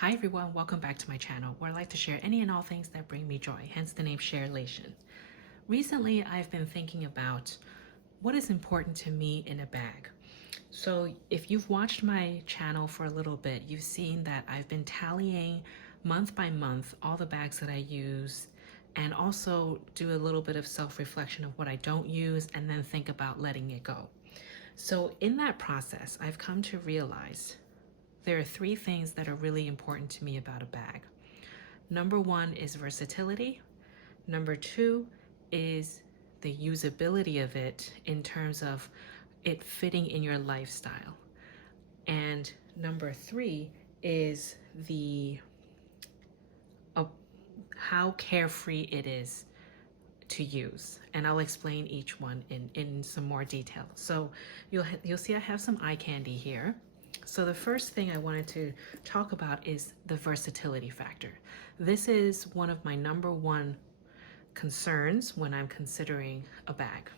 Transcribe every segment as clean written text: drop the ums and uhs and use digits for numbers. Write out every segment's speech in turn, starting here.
Hi everyone, welcome back to my channel where I like to share any and all things that bring me joy, hence the name Sharelation. Recently, I've been thinking about what is important to me in a bag. So if you've watched my channel for a little bit, you've seen that I've been tallying month by month all the bags that I use and also do a little bit of self-reflection of what I don't use and then think about letting it go. So in that process, I've come to realize there are three things that are really important to me about a bag. Number one is versatility. Number two is the usability of it in terms of it fitting in your lifestyle. And number three is the how carefree it is to use, and I'll explain each one in some more detail. So you'll see I have some eye candy here. So the first thing I wanted to talk about is the versatility factor. This is one of my number one concerns when I'm considering a bag.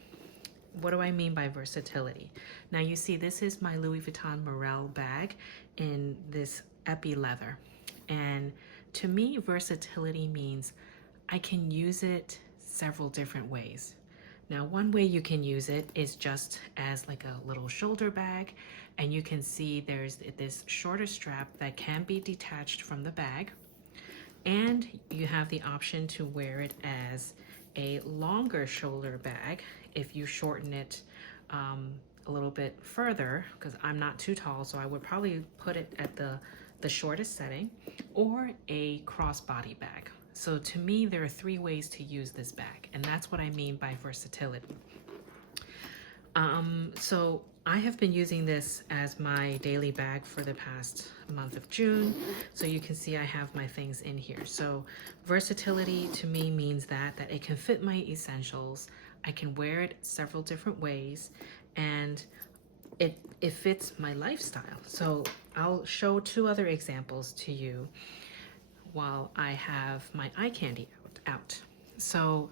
What do I mean by versatility? Now you see this is my Louis Vuitton Morel bag in this epi leather. And to me, versatility means I can use it several different ways. Now, one way you can use it is just as like a little shoulder bag, and you can see there's this shorter strap that can be detached from the bag, and you have the option to wear it as a longer shoulder bag if you shorten it a little bit further, because I'm not too tall, so I would probably put it at the shortest setting, or a crossbody bag. So to me, there are three ways to use this bag, and that's what I mean by versatility. So I have been using this as my daily bag for the past month of June. So you can see I have my things in here. So versatility to me means that it can fit my essentials. I can wear it several different ways, and it fits my lifestyle. So I'll show two other examples to you while I have my eye candy out. So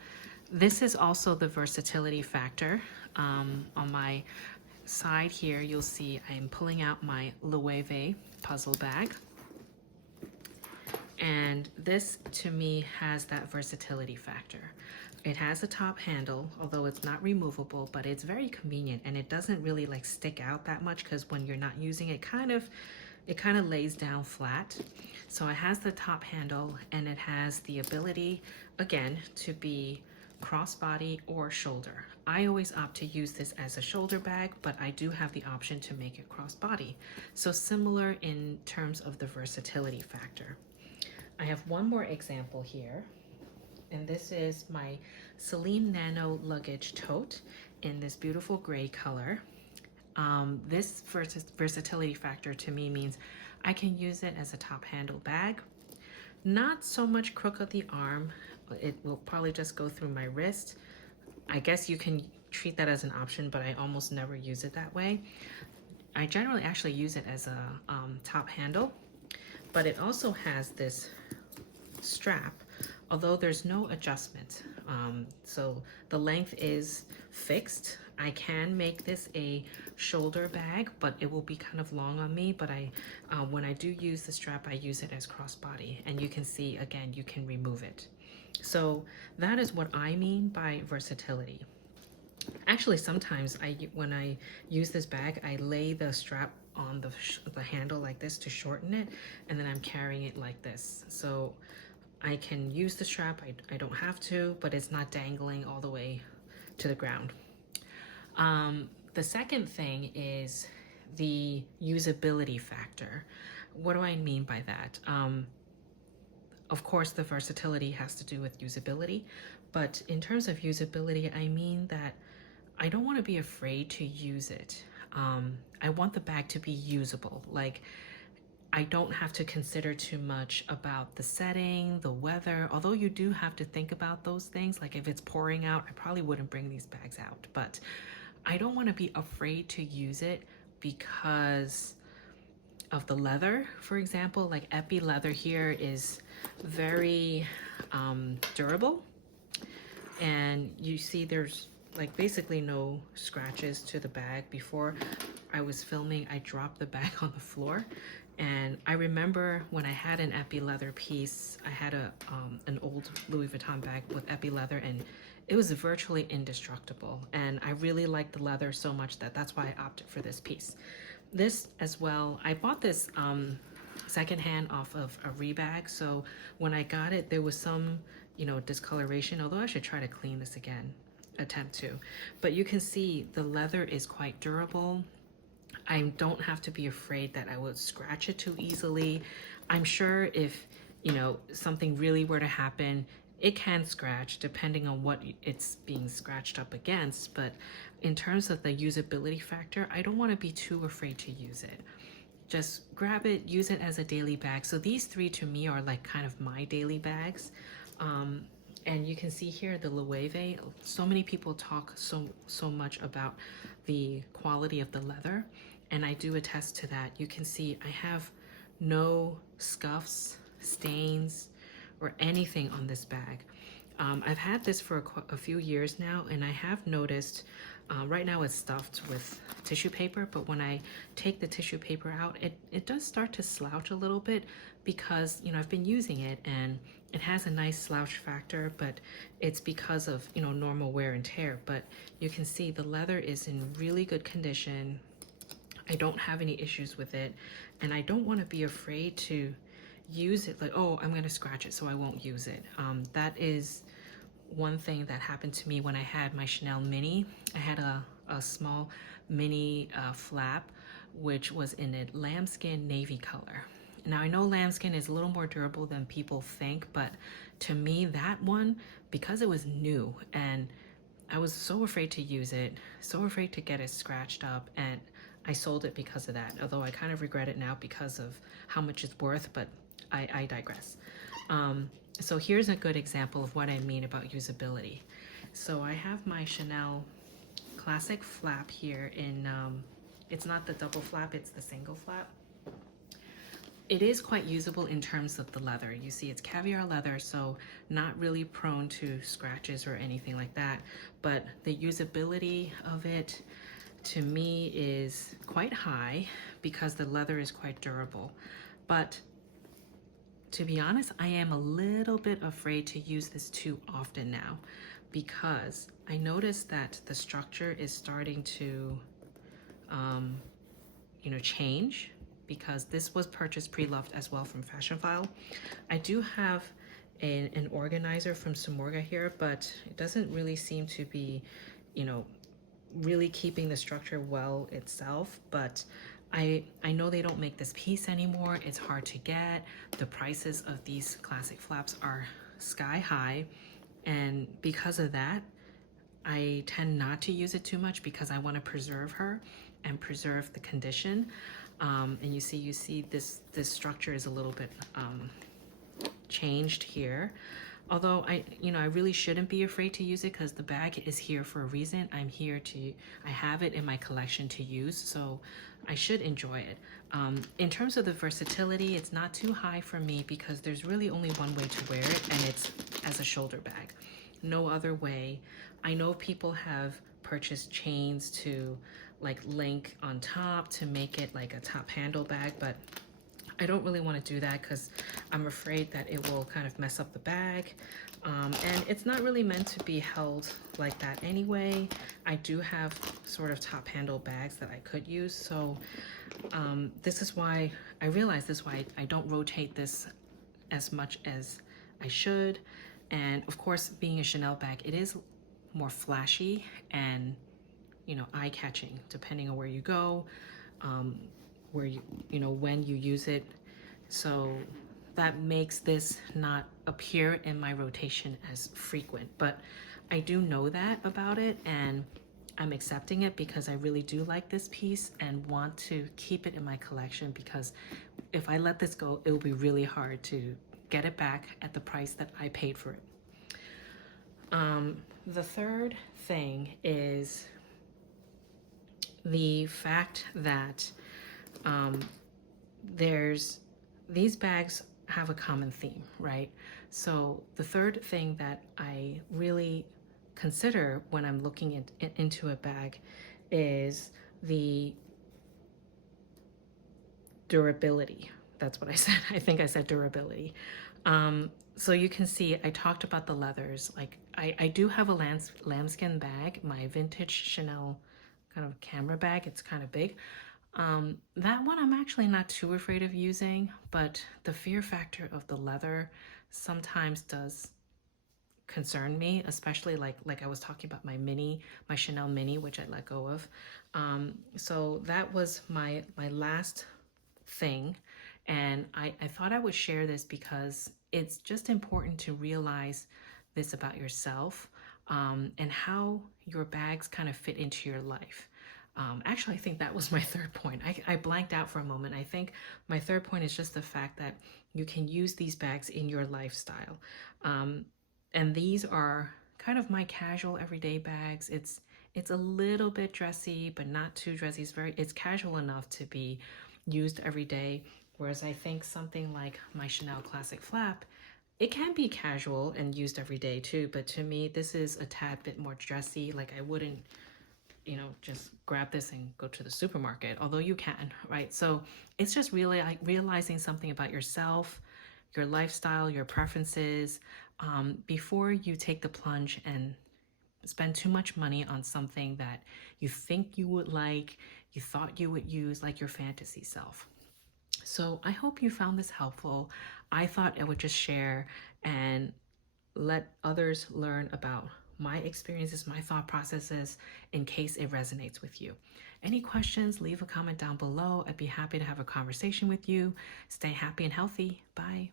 this is also the versatility factor. On my side here, you'll see I'm pulling out my Loewe puzzle bag. And this to me has that versatility factor. It has a top handle, although it's not removable, but it's very convenient, and it doesn't really like stick out that much because when you're not using it, it kind of lays down flat. So it has the top handle, and it has the ability, again, to be crossbody or shoulder. I always opt to use this as a shoulder bag, but I do have the option to make it crossbody. So similar in terms of the versatility factor. I have one more example here, and this is my Celine Nano luggage tote in this beautiful gray color. This versatility factor to me means I can use it as a top handle bag. Not so much crook of the arm. It will probably just go through my wrist. I guess you can treat that as an option, but I almost never use it that way. I generally actually use it as a top handle, but it also has this strap, although there's no adjustment. So the length is fixed. I can make this a shoulder bag, but it will be kind of long on me. But when I do use the strap, I use it as crossbody, and you can see, again, you can remove it. So that is what I mean by versatility. Actually, sometimes when I use this bag, I lay the strap on the handle like this to shorten it, and then I'm carrying it like this. So I can use the strap, I don't have to, but it's not dangling all the way to the ground. The second thing is the usability factor. What do I mean by that? Of course, the versatility has to do with usability, but in terms of usability, I mean that I don't want to be afraid to use it. I want the bag to be usable. Like, I don't have to consider too much about the setting, the weather, although you do have to think about those things. Like if it's pouring out, I probably wouldn't bring these bags out, but I don't want to be afraid to use it because of the leather. For example, like epi leather here is very durable, and you see there's like basically no scratches to the bag. Before I was filming, I dropped the bag on the floor, And I remember when I had an epi leather piece, I had an old Louis Vuitton bag with epi leather, and it was virtually indestructible. And I really liked the leather so much that that's why I opted for this piece. This as well, I bought this secondhand off of a Rebag. So when I got it, there was some, discoloration, although I should try to clean this again, attempt to. But you can see the leather is quite durable. I don't have to be afraid that I would scratch it too easily. I'm sure if, something really were to happen, it can scratch depending on what it's being scratched up against. But in terms of the usability factor, I don't want to be too afraid to use it. Just grab it, use it as a daily bag. So these three to me are like kind of my daily bags. And you can see here the Loewe. So many people talk so much about the quality of the leather, and I do attest to that. You can see I have no scuffs, stains, or anything on this bag. I've had this for a few years now, and I have noticed right now it's stuffed with tissue paper, but when I take the tissue paper out, it does start to slouch a little bit because, I've been using it and it has a nice slouch factor, but it's because of, normal wear and tear. But you can see the leather is in really good condition. I don't have any issues with it, and I don't want to be afraid to use it like, oh, I'm going to scratch it, so I won't use it. That is one thing that happened to me when I had my Chanel Mini. I had a small mini flap, which was in a lambskin navy color. Now I know lambskin is a little more durable than people think, but to me that one, because it was new and I was so afraid to use it, so afraid to get it scratched up, and I sold it because of that. Although I kind of regret it now because of how much it's worth, but I digress. So here's a good example of what I mean about usability. So I have my Chanel classic flap here in, it's not the double flap, it's the single flap. It is quite usable in terms of the leather. You see it's caviar leather, so not really prone to scratches or anything like that. But the usability of it to me is quite high because the leather is quite durable. But to be honest, I am a little bit afraid to use this too often now because I noticed that the structure is starting to, change, because this was purchased pre-loved as well from Fashionphile. I do have an organizer from Samorga here, but it doesn't really seem to be, really keeping the structure well itself. But I know they don't make this piece anymore. It's hard to get. The prices of these classic flaps are sky high. And because of that, I tend not to use it too much because I want to preserve her and preserve the condition. And you see this structure is a little bit changed here. Although I really shouldn't be afraid to use it because the bag is here for a reason. I have it in my collection to use, so I should enjoy it. In terms of the versatility, it's not too high for me because there's really only one way to wear it, and it's as a shoulder bag. No other way. I know people have purchased chains to like link on top to make it like a top handle bag, but I don't really want to do that because I'm afraid that it will kind of mess up the bag. And it's not really meant to be held like that anyway. I do have sort of top handle bags that I could use. So this is why I realize this is why I don't rotate this as much as I should. And of course, being a Chanel bag, it is more flashy and, eye-catching depending on where you go, where when you use it. So that makes this not appear in my rotation as frequent. But I do know that about it, and I'm accepting it because I really do like this piece and want to keep it in my collection, because if I let this go, it will be really hard to get it back at the price that I paid for it. The third thing is the fact that these bags have a common theme, right? So the third thing that I really consider when I'm looking into a bag is the durability. That's what I said. I think I said durability. So you can see I talked about the leathers. Like I do have a lambskin bag, my vintage Chanel kind of camera bag. It's kind of big. That one I'm actually not too afraid of using, but the fear factor of the leather sometimes does concern me, especially like I was talking about my Chanel mini, which I let go of. So that was my last thing, and I thought I would share this because it's just important to realize this about yourself, and how your bags kind of fit into your life. Actually, I think that was my third point. I blanked out for a moment. I think my third point is just the fact that you can use these bags in your lifestyle. And these are kind of my casual everyday bags. It's a little bit dressy, but not too dressy. It's casual enough to be used every day. Whereas I think something like my Chanel Classic Flap, it can be casual and used every day too. But to me, this is a tad bit more dressy. Like I wouldn't, just grab this and go to the supermarket, although you can, right? So it's just really like realizing something about yourself, your lifestyle, your preferences, before you take the plunge and spend too much money on something that you think you would like, you thought you would use, like your fantasy self. So I hope you found this helpful. I thought I would just share and let others learn about my experiences, my thought processes, in case it resonates with you. Any questions, leave a comment down below. I'd be happy to have a conversation with you. Stay happy and healthy. Bye.